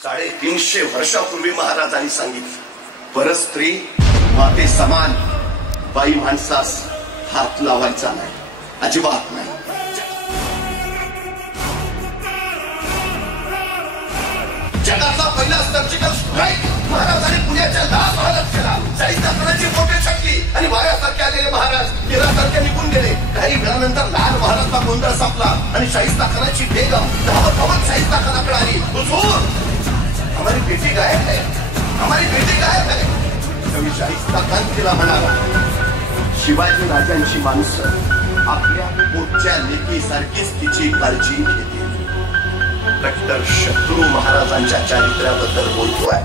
350 वर्षापूर्वी महाराजांनी सांगितलं, परस्त्री माते समान, बाई माणसास हात लावायचा नाही, अजिबात नाही. जगातला पहिला सर्जिकल स्ट्राईक महाराजांनी पुण्याच्या लाल महालात केला. शाहिस्ताखानाची मोठी शक्ती आणि वाऱ्यासारखे आलेले महाराज तेरासारखे निघून गेले. काही वेळानंतर लाल महालातला गोंधळ संपला आणि शाहिस्ताखानाची बेगम धावत शाहिस्ताखानाकडे आली. हुजूर, हमारी बेटी गायब है, हमारी बेटी गायब है. कवी शाहिस्ताखान तिला म्हणाला, शिवाजी राजांची माणसं आपल्या पोटच्या लेकीसारखीच तिची काळजी घेतील. डॉक्टर शत्रू महाराजांच्या चारित्र्याबद्दल बोलतोय.